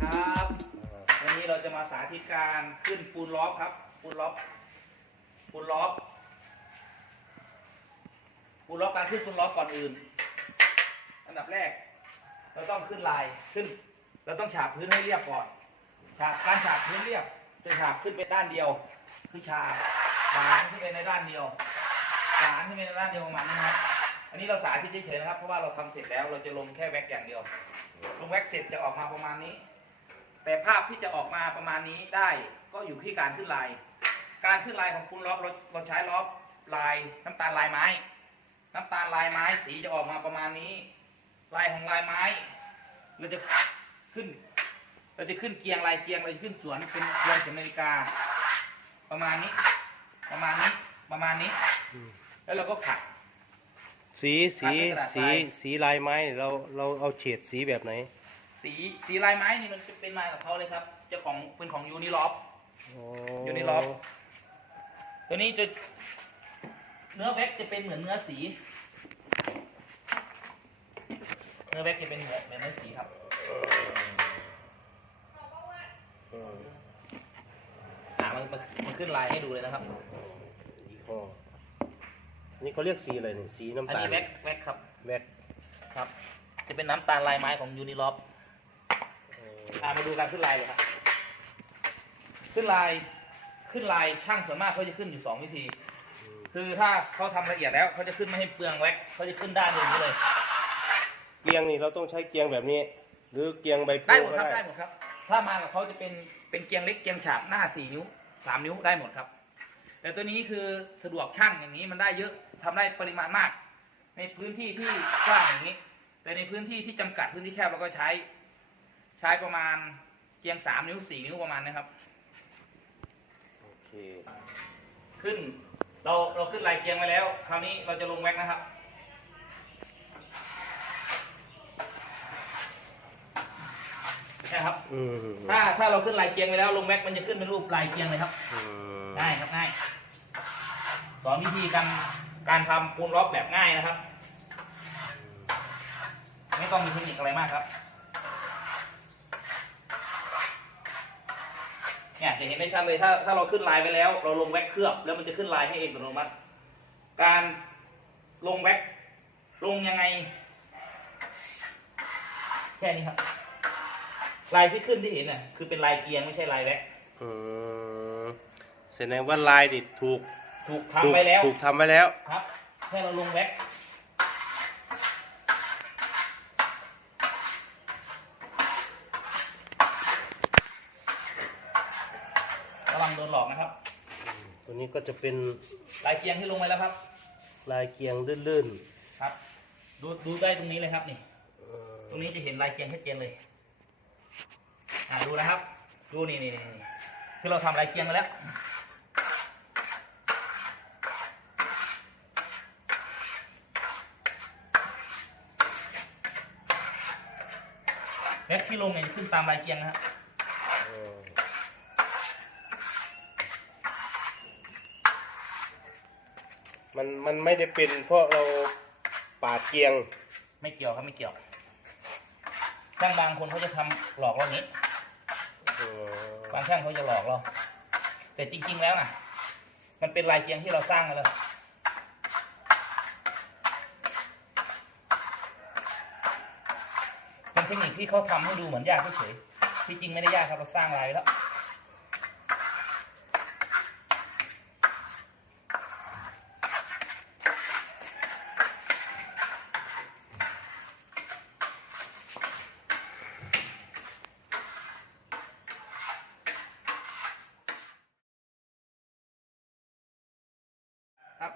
ครับวันนี้เราจะมาสาธิตการขึ้นปูนล้อครับ ปูนล้อปูนล้อ ปูนล้อฟการขึ้นปูนล้อก่อนอื่น อันดับแรก เราต้องขึ้นลายขึ้น เราต้องฉาบพื้นให้เรียบก่อน ฉาบการฉาบพื้นเรียบ จะฉาบขึ้นไปด้านเดียว คือฉาบหวานขึ้นไปในด้านเดียวหวานขึ้นไปในด้านเดียวประมาณนี้นะครับ อันนี้เราสาธิตเฉยๆนะครับ เพราะว่าเราทำเสร็จแล้ว เราจะลงแค่แว็กอย่างเดียว ลงแว็กเสร็จจะออกมาประมาณนี้ แต่ภาพที่จะออกมาประมาณนี้ได้ก็อยู่ที่การขึ้นลาย การขึ้นลายของคุณล็อบเราเราใช้ล็อบลายน้ำตาลลายไม้ น้ำตาลลายไม้สีจะออกมาประมาณนี้ ลายของลายไม้ เราจะขึ้น เราจะขึ้นเกียงลายเกียงเราจะขึ้นสวนเป็นเกียงเข็มนาฬิกา ประมาณนี้ ประมาณนี้ ประมาณนี้ แล้วเราก็ขัด สีสีกระดาษสีลายสีลายไม้เราเราเอาเฉดสีแบบไหน สีสีลายไม้นี่มันจะเป็นลายของเขาเลยครับ เจ้าของเป็นของยูนิล็อบอยู่ในล็อบตัวนี้จะ เนื้อแว็กจะเป็นเหมือนเนื้อสี เนื้อแว็กจะเป็นเหมือนเหมือนเนื้อสีครับอืมอ่ามันมันมันขึ้นลายให้ดูเลยนะครับ ยี่ห้ออันนี่เขาเรียกสีอะไรเนี่ยสีอันน้ำตาลนี้แว็กแว็กครับ แว็กครับ จะเป็นน้ำตาลลายไม้ของยูนิล็อบเอออ่ามาดูการขึ้นลายเลยครับ ขึ้นลาย ขึ้นลายช่างส่วนมากเขาจะขึ้นอยู่สองวิธีอืม คือถ้าเขาทำละเอียดแล้วเขาจะขึ้นไม่ให้เปลืองแว็กเขาจะขึ้นด้านอย่างนี้เลย เกียงนี่เราต้องใช้เกียงแบบนี้ หรือเกียงใบโพได้หมดก็ครับได้ ได้หมดครับ ถ้ามากับเขาจะเป็นเป็นเกียงเล็กเกียงฉาบหน้าสี่นิ้วสามนิ้วได้หมดครับ แต่ตัวนี้คือสะดวกช่างอย่างนี้มันได้เยอะทำได้ปริมาณมาก ในพื้นที่ที่กว้างอย่างนี้ แต่ในพื้นที่ที่จำกัดพื้นที่แคบเราก็ใช้ ใช้ประมาณเกียงสามนิ้วสี่นิ้วประมาณนะครับ โอเค ขึ้น เราเราขึ้นลายเกียงไว้แล้ว คราวนี้เราจะลงแว็กนะครับ นะครับอืมถ้าถ้าเราขึ้นลายเกียงไปแล้วลงแว็กมันจะขึ้นเป็นรูปลายเกียงเลยครับอืมง่ายครับง่ายสอนวิธีการการทำปูนล็อบแบบง่ายนะครับ ไม่ต้องมีเทคนิคอะไรมากครับ เนี่ยจะเห็นได้ชัดเลยถ้าถ้าเราขึ้นลายไปแล้ว เราลงแว็กเคลือบ แล้วมันจะขึ้นลายให้เองอัตโนมัติ การลงแว็กลงยังไง แค่นี้ครับ ลายที่ขึ้นที่เห็นน่ะคือเป็นลายเกียงไม่ใช่ลายแว็กอืมแสดงว่าลายนี่ถูกถูกทำไปแล้ว ถูกทำไว้แล้วครับ แค่เราลงแว็กระวังโดนหลอกนะครับ ตัว นี้ก็จะเป็นลายเกียงที่ลงไปแล้วครับ ลายเกียงลื่นครับ ดูดูได้ตรงนี้เลยครับนี่ๆเออตรงนี้จะเห็นลายเกียงชัดเจนเลย อ่าดูนะครับ ดูนี่นี่นี่นี่คือเราทำลายเกียงไปแล้วแว็กที่ลงเนี่ยจะขึ้นตามลายเกียงนะครับเออ มันมันไม่ได้เป็นเพราะเราปาดเกียง ไม่เกี่ยวครับไม่เกี่ยวช่างบางคนเขาจะทำหลอกเราอย่างนี้ เออบางช่างเขาจะหลอกเรา แต่จริง ๆ แล้วนะมันเป็นลายเกียงที่เราสร้างมาแล้ว เป็นเทคนิคที่เขาทำให้ดูเหมือนยากเฉยๆที่จริงไม่ได้ยากครับเราสร้างลายไว้แล้ว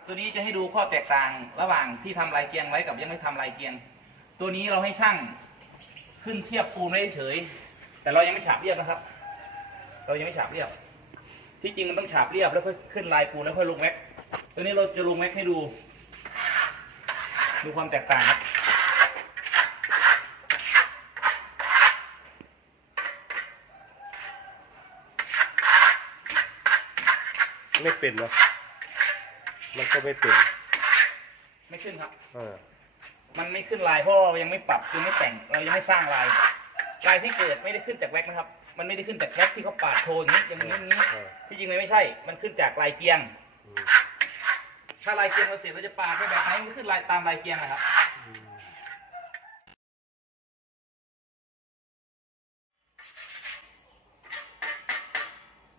ตัวนี้จะให้ดูข้อแตกต่างระหว่างที่ทำลายเกียงไว้กับยังไม่ทำลายเกียง ตัวนี้เราให้ช่างขึ้นเทียบปูนไว้เฉย แต่เรายังไม่ฉาบเรียบนะครับ เรายังไม่ฉาบเรียบ ที่จริงมันต้องฉาบเรียบแล้วค่อยขึ้นลายปูนแล้วค่อยลงแว็กตัวนี้เราจะลงแว็กให้ดู ดูความแตกต่างครับไม่เป็นเนอะ มันก็ไม่เป็นไม่ขึ้นครับ เออ มันไม่ขึ้นลายเพราะเรายังไม่ปรับยังไม่แต่งเรายังไม่สร้างลาย ลายที่เกิดไม่ได้ขึ้นจากแว็กนะครับ มันไม่ได้ขึ้นจากแว็กที่เขาปาดโทอย่างนี้อย่างนี้อย่างนี้เออ ที่จริงเลยไม่ใช่ มันขึ้นจากลายเกียง อืมถ้าลายเกียงเราเสร็จเราจะปาดไปแบบไหนมันก็ขึ้นลายตามลายเกียงนะครับ อืม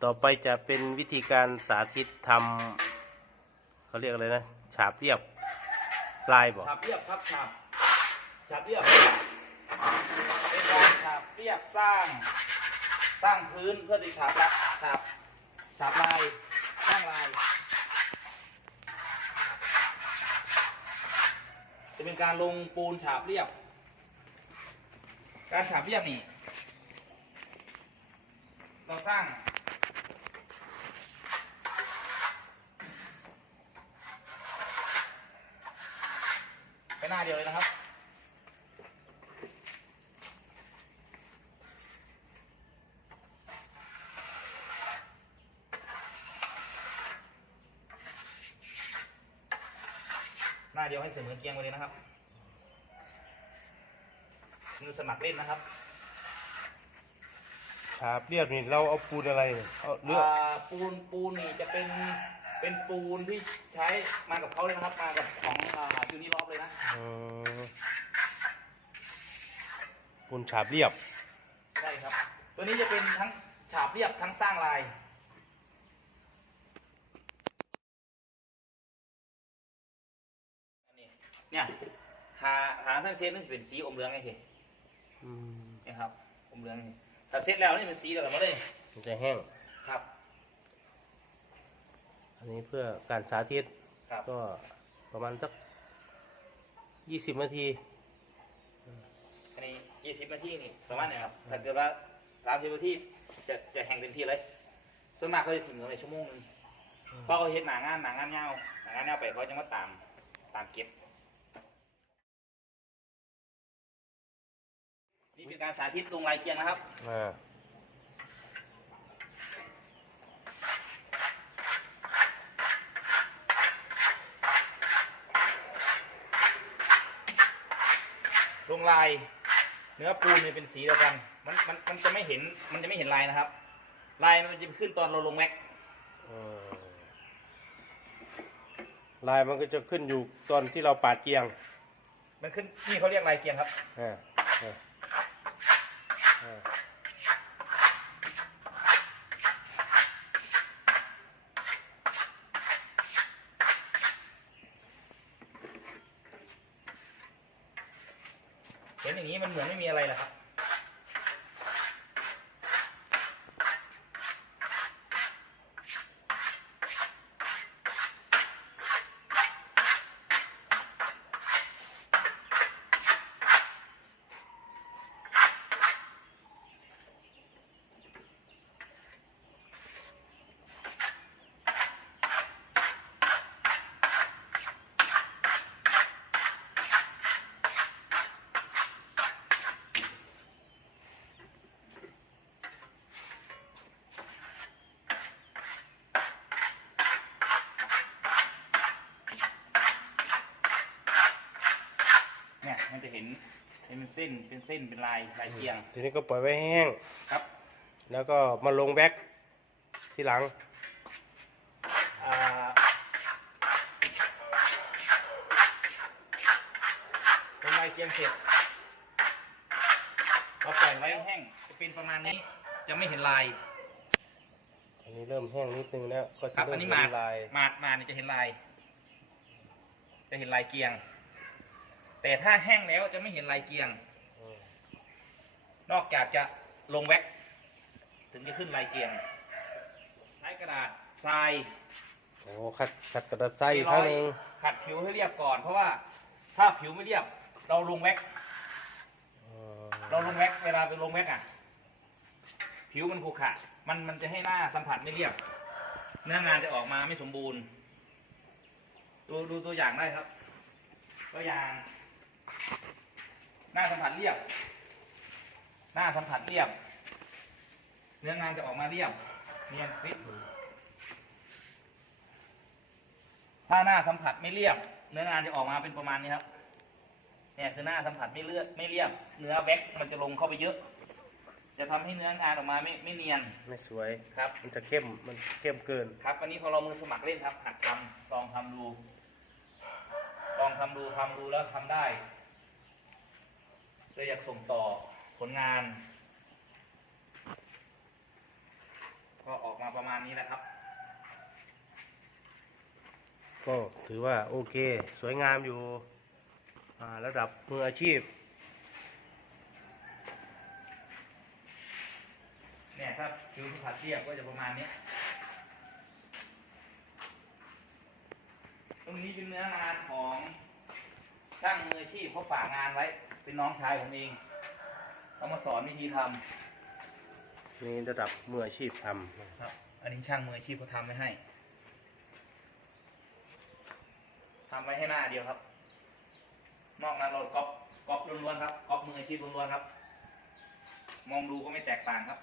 ต่อไปจะเป็นวิธีการสาธิตทำ เขาเรียกอะไรนะ ฉาบเรียบลายบอกฉาบเรียบครับฉาบฉาบเรียบเป็นการฉาบเรียบสร้าง สร้างพื้นเพื่อที่ฉาบละฉาบฉาบลายสร้างลาย จะเป็นการลงปูนฉาบเรียบ การฉาบเรียบนี่เราสร้าง หน้าเดียวเลยนะครับ หน้าเดียวให้เสมอเกียงไปเลยนะครับมือสมัครเล่นนะครับฉาบเรียบนี่เราเอาปูนอะไรเนี่ยเอาเลือกาปูนปูนนี่จะเป็น เป็นปูนที่ใช้มากับเขาเลยนะครับ มากับของยูนิลอฟเลยนะเออปูนฉาบเรียบ ใช่ครับ ตัวนี้จะเป็นทั้งฉาบเรียบทั้งสร้างลายอันนี้เนี่ยหาหาทั้งเซตนั่นจะเป็นสีอมเหลืองไงทีอืมนี่ครับอมเหลืองนี่ถ้าเซตแล้วนี่เป็นสีเดียวกันหมดเลยมันจะแห้งครับ อันนี้เพื่อการสาธิตครับ ก็ประมาณสักยี่สิบนาที อันนี้ยี่สิบนาทีนี่ประมาณไหนครับ ถ้าเกิดว่าสามสิบนาทีจะจะแห่งเต็มที่เลย ส่วนมากเขาจะถึงในชั่วโมงหนึงเพราะเขาเห็นหนางานหนางานเงาหนางานเงาไปเขาจะมาตามตามเก็บ นี่เป็นการสาธิตลงลายเกียงนะครับ อ่า ลงลาย เนื้อปูนเนี่ยเป็นสีเดียวกัน มันมันมันจะไม่เห็นมันจะไม่เห็นลายนะครับ ลายมันจะขึ้นตอนเราลงแม็กเออลายมันก็จะขึ้นอยู่ตอนที่เราปาดเกียงมันขึ้นนี่เขาเรียกลายเกียงครับ อ่าอ่า นี้มันเหมือนไม่มีอะไรเละครับ เนี่ยมันจะเห็น เห็นเป็นเส้นเป็นเส้นเป็นลายลายเกียงทีนี้ก็ปล่อยไว้ให้แห้ง ครับ แล้วก็มาลงแบ็กที่หลัง อ่าเป็นลายเกียงเสร็จเราปล่อยไว้แห้งจะเป็นประมาณนี้จะไม่เห็นลาย อันนี้เริ่มแห้งนิดนึงแล้ว ก็ครัจะบเริ่อันมนี้เห็มานลายมามาเนี่ยจะเห็นลาย จะเห็นลายเกียง แต่ถ้าแห้งแล้วจะไม่เห็นลายเกียงอืมนอกจากจะลงแว็กซ์ถึงจะขึ้นลายเกียง ใช้กระดาษทรายโอ้ขัดขัดกระดาษไส้ที่อีกครั้งหนึงขัดผิวให้เรียบก่อน เพราะว่าถ้าผิวไม่เรียบ เราลงแว็กซ์อ๋อเราลงแว็กซ์เวลาไปลงแว็กซ์อะ ผิวมันขรุขระมันมันจะให้หน้าสัมผัสไม่เรียบ เนื้องานจะออกมาไม่สมบูรณ์ ดูดูตัวอย่างได้ครับเวตัวอย่าง หน้าสัมผัสเรียบ หน้าสัมผัสเรียบ เนื้องานจะออกมาเรียบ เนียนฟิตถ้าหน้าสัมผัสไม่เรียบ เนื้องานจะออกมาเป็นประมาณนี้ครับ เนี่ยคือหน้าสัมผัสไม่เลือไม่เรียบ เนื้อแว็กมันจะลงเข้าไปเยอะ จะทำให้เนื้องานออกมาไม่ไม่เนียน ไม่สวยครับ มันจะเข้ม มันเข้มเกิน ครับอันนี้พอเรามือสมัครเล่นครับหัดทำลองทำดู ลองทำดูทำดูแล้วทำได้ เลยอยากส่งต่อผลงาน ก็ออกมาประมาณนี้แหละครับ ก็ถือว่าโอเค สวยงามอยู่อ่าระดับมืออาชีพ เนี่ยถ้าผิวสัมผัสเรียบก็จะประมาณนี้ตรงนี้เป็นเนื้องานของช่างมืออาชีพเขาฝากงานไว้ เป็นน้องชายผมเองเขามาสอนวิธีทำมีระดับมืออาชีพทครับ อันนี้ช่างมืออาชีพเขาทำไว้ให้ทำไว้ให้หน้าเดียวครับ นอกนั้นเราก๊อปก๊อปล้วนๆครับก๊อปมืออาชีพล้วนๆครับ มองดูก็ไม่แตกต่างครับ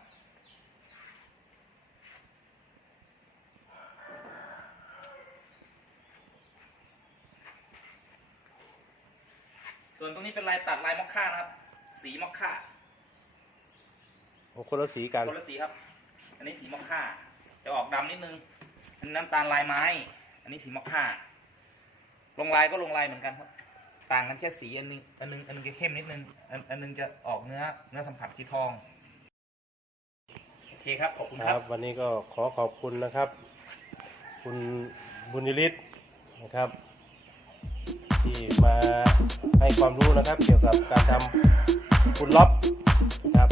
ส่วนตรงนี้เป็นลายตัดลายมอคค่านะครับ สีมอคค่าำของคนละสีกันคนละสีครับ อันนี้สีมอคค่าจะออกดำนิดนึง อันนี้น้ำตาลลายไม้ อันนี้สีมอคค่าลงลายก็ลงลายเหมือนกันครับ ต่างกันแค่สีอันนึงอันนึงอันนึงจะเข้มนิดนึง อันอันนึงจะออกเนื้อเนื้อสัมผัสสีทองโอเคครับขอบคุณคครัรับบวันนี้ก็ขอขอบคุณนะครับ คุณบุญยฤทธิ์นะครับ ที่มาให้ความรู้นะครับ เกี่ยวกับการทำคุณล็อบนะครับ